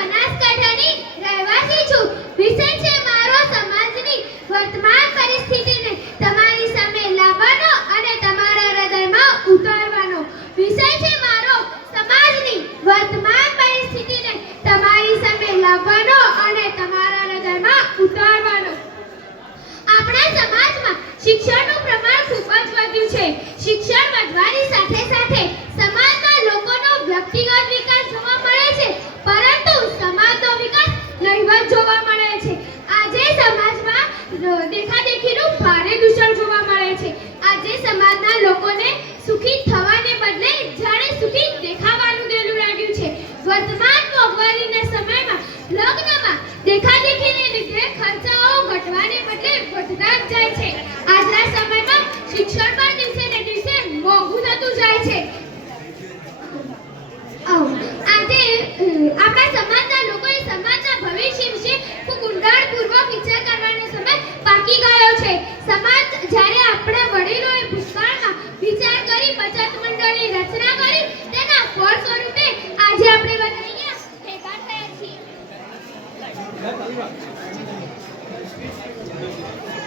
બનાસકાંઠાની રહેવાસી છું. વિષય છે મારો સમાજની વર્તમાન પરિસ્થિતિને તમારી સામે લાવવાનો અને તમારા હૃદયમાં ઉતારવાનો. વિષય છે મારો સમાજની વર્તમાન પરિસ્થિતિને તમારી સામે લાવવાનો અને તમારા હૃદયમાં ઉતારવાનો. આપણા સમાજમાં શિક્ષણનું પ્રમાણ ખૂબ જ વધ્યું છે. શિક્ષણ વધવાની સાથે સાથે સમાજના લોકોનો વ્યક્તિગત વિકાસ જોવા મળે છે, પરંતુ સમાજનો વિકાસ નહિવત જોવા મળે છે. આજે સમાજમાં દેખાદેખીનું ભારે દૂષણ જોવા મળે છે. આજે સમાજના લોકોને સુખી થવાને બદલે જાણે સુખી દેખાવાનું દેલું લાગ્યું છે. વર્તમાન મોંઘવારીના સમયમાં લગ્નમાં દેખાદેખીને લીધે ખર્ચાઓ ઘટવાને બદલે વધતા જ જાય છે. આજના સમયમાં શિક્ષણ પણ દિવસે ને દિવસે મોંઘું થતું જાય છે. આજે આપણા સમાજના લોકોએ સમાજના ભવિષ્ય વિશે ખૂબ ઊંડાણપૂર્વક વિચાર કરવાનો સમય પાકી ગયો છે. સમાજ જ્યારે આપણા વડીલોએ ભૂતકાળમાં વિચાર કરી બચત મંડળની રચના કરી, તેના ફળ સ્વરૂપે આજે આપણે બધા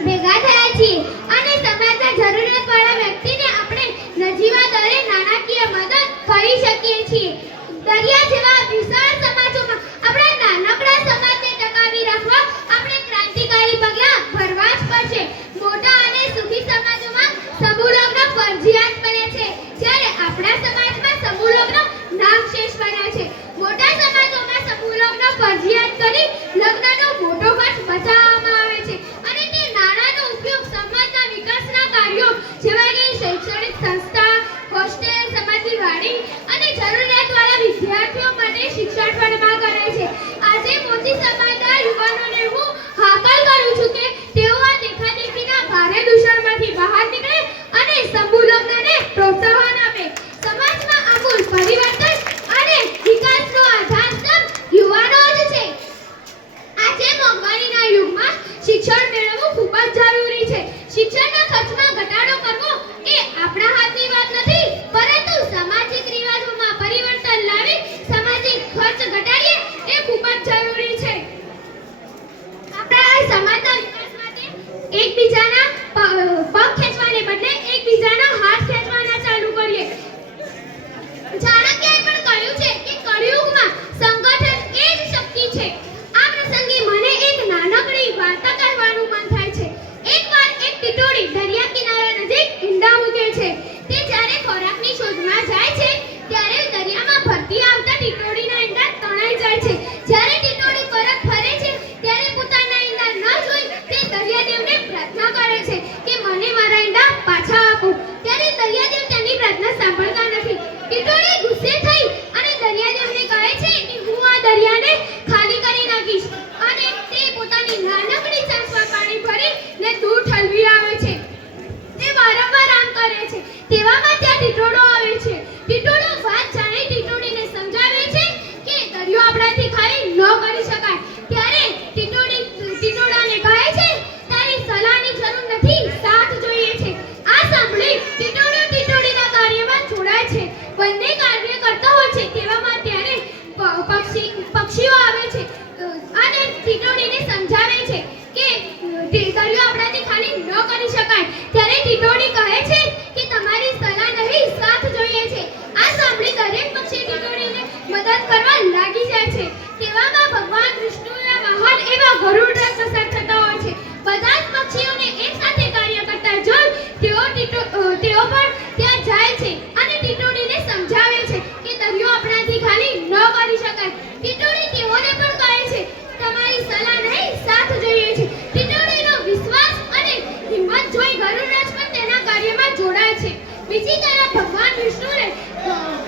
ભેગા થયા છીએ. અને સમાજના જરૂરિયાતવાળા વ્યક્તિને આપણે નજીવા દરે નાણાકીય મદદ કરી શકીએ છીએ. દરિયા જેવા વિશાળ સમાજોમાં આપણા નાનકડા સમાજને ટકાવી રાખવા આપણે ક્રાંતિકારી પગલાં ભરવા જ પડશે. મોટા અને સુખી સમાજોમાં સમૂહ લગ્ન ફરજિયાત બને છે, જ્યારે આપણા સમાજમાં સમૂહ લગ્ન નામશેષ બન્યા છે. મોટા સમાજોમાં સમૂહ લગ્ન ફરજિયાત કરી લગ્નનો મોટો ખર્ચ બચાવવામાં આવે છે અને તે નાણાંનો ઉપયોગ સમાજના વિકાસના કાર્યો જેવા કે શૈક્ષણિક સંસ્થા, હોસ્ટેલ, સમાજની વાડી અને જરૂરિયાતવાળા વિદ્યાર્થીઓ માટે શિક્ષણ ફંડમાં કરે છે. આજે મોટી સમાજના યુવાનોને હું હાકલ કરું છું કે તેઓ આ દેખાદેખીના ભારે દૂષણમાંથી બહાર નીકળે અને સમૂહ લગ્નને પ્રોત્સાહન આપે. સમાજમાં આમૂલ પરિવર્તન અને વિકાસનો આધારસ્તંભ યુવાનો જ છે. આજે મોંઘવારીના યુગમાં શિક્ષણ મેળવવું ખૂબ જ જરૂરી છે. શિક્ષણના ખર્ચમાં ઘટાડો કરવો એ આપણા હાથની વાત નથી, પરંતુ સામાજિક રિવાજોમાં પરિવર્તન લાવી સામાજિક ખર્ચ ઘટાડીએ એ ખૂબ જ જરૂરી છે. આપણા સમાજના વિકાસ માટે એકબીજાના પગ ખેંચવાને બદલે એકબીજાના હાથ ખેંચવાના ચાલુ કરીએ. ચાણક્યએ પણ કહ્યું છે કે કળિયુગમાં સંગઠન એ જ શક્તિ છે. આ પ્રસંગે મને એક નાનકડી વાર્તા કહેવાનું મન થાય છે. એકવાર એક ટીટોડી દરિયા કિનારા નજીક ઈંડા મૂકે છે. તે જ્યારે ખોરાકની શોધમાં જાય છે, ત્યારે દરિયામાં ભરતી આવતા ટીટોડીના ઈંડા તણાઈ જાય છે. જ્યારે ટીટોડી પરત ફરે છે, ત્યારે પોતાના ઈંડા ન જોઈ તે દરિયાદેવને પ્રાર્થના કરે છે કે મને મારા ઈંડા પાછા આપો. ત્યારે દરિયાદેવ તેની પ્રાર્થના સાંભળતા નથી. ટીટોડી ગુસ્સે થઈ અને દરિયાદેવને કહે છે કે હું આ દરિયાને ખાલી કરી નાખીશ, અને તે પોતાની નાનકડી ચાંચમાં પાણી ભરીને દૂર ઠલવી આવે છે. તે વારંવાર આમ કરે છે. તેવામાં ત્યાં ટીટોડો આવે છે. ટીટોડો વાત જાણી ટીટોડીને સમજાવે છે કે દરિયો આપણાથી ખાલી ન કરી શકાય. ત્યારે ટીટોડાને કહે છે, તારી સલાહની જરૂર નથી, સાથ જોઈએ છે. આ સાંભળી ટીટોડો ટીટોડીના કાર્યમાં જોડાય છે. બંને કાર્ય કરતા હોય છે. તેવામાં ત્યારે પક્ષીઓ આવે છે અને ટીટોડીને સમજાવે છે કે દરિયો આપણાથી ખાલી ન કરી શકાય. ત્યારે ટીટોડી કહે છે કે તમારી સલાહ નહીં, સાથ જોઈએ છે. આ સાંભળી દરેક પક્ષી ટીટોડીને મદદ કરવા લાગી જાય છે. તેવામાં ભગવાન વિષ્ણુના વાહન એવા ગરુડધ્વજ પસાર થતા હોય છે. બધા જ પક્ષીઓને એક સાથે કાર્ય કરતા જોઈ તેઓ પણ ત્યાં જાય છે અને ટીટોડીને સમજાવે છે કે દરિયો આપણાથી ખાલી ન કરી શકાય. ટીટોડી તેઓને પણ કહે છે, તમારી સલાહ નહીં, સાથ જોઈએ છે. ટીટોડીનો વિશ્વાસ અને હિંમત જોઈ ગરુડરાજ પણ તેના કાર્યમાં જોડાય છે. બીજી તરફ ભગવાન વિષ્ણુને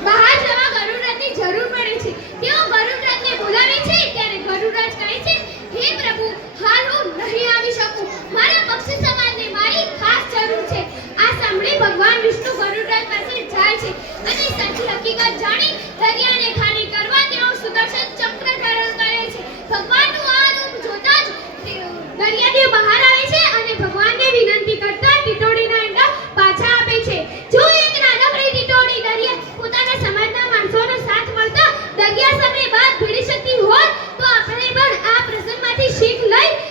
બહાર જવા ગરુડરાજની જરૂર પડે છે. તેઓ ગરુડરાજને બોલાવે છે. ત્યારે ગરુડરાજ કહે છે, હે પ્રભુ, હાલ હું નહીં આવી શકું. મારા પક્ષી સમાજને મારી ખાસ જરૂર છે. આ સાંભળી ભગવાન વિષ્ણુ ગરુડરાજ પાસે જાય છે અને સાચી હકીકત જાણી દરિયાને ખાલી કરવા તેઓ સુદર્શન ચક્ર ધારણ કરે છે. ભગવાનનું આ રૂપ જોતા જ દરિયાદેવ બહાર આવે છે અને ભગવાનને વિનંતી કરતા ટીટોડીના ઈંડા પાછા આપે છે. જો એક નાનકડી ટીટોડી પોતાના સમાજના માણસોનો સાથ મળતા દરિયા સામે વાત ભીડી શકતી હોત, તેમાંથી શીખ લઈ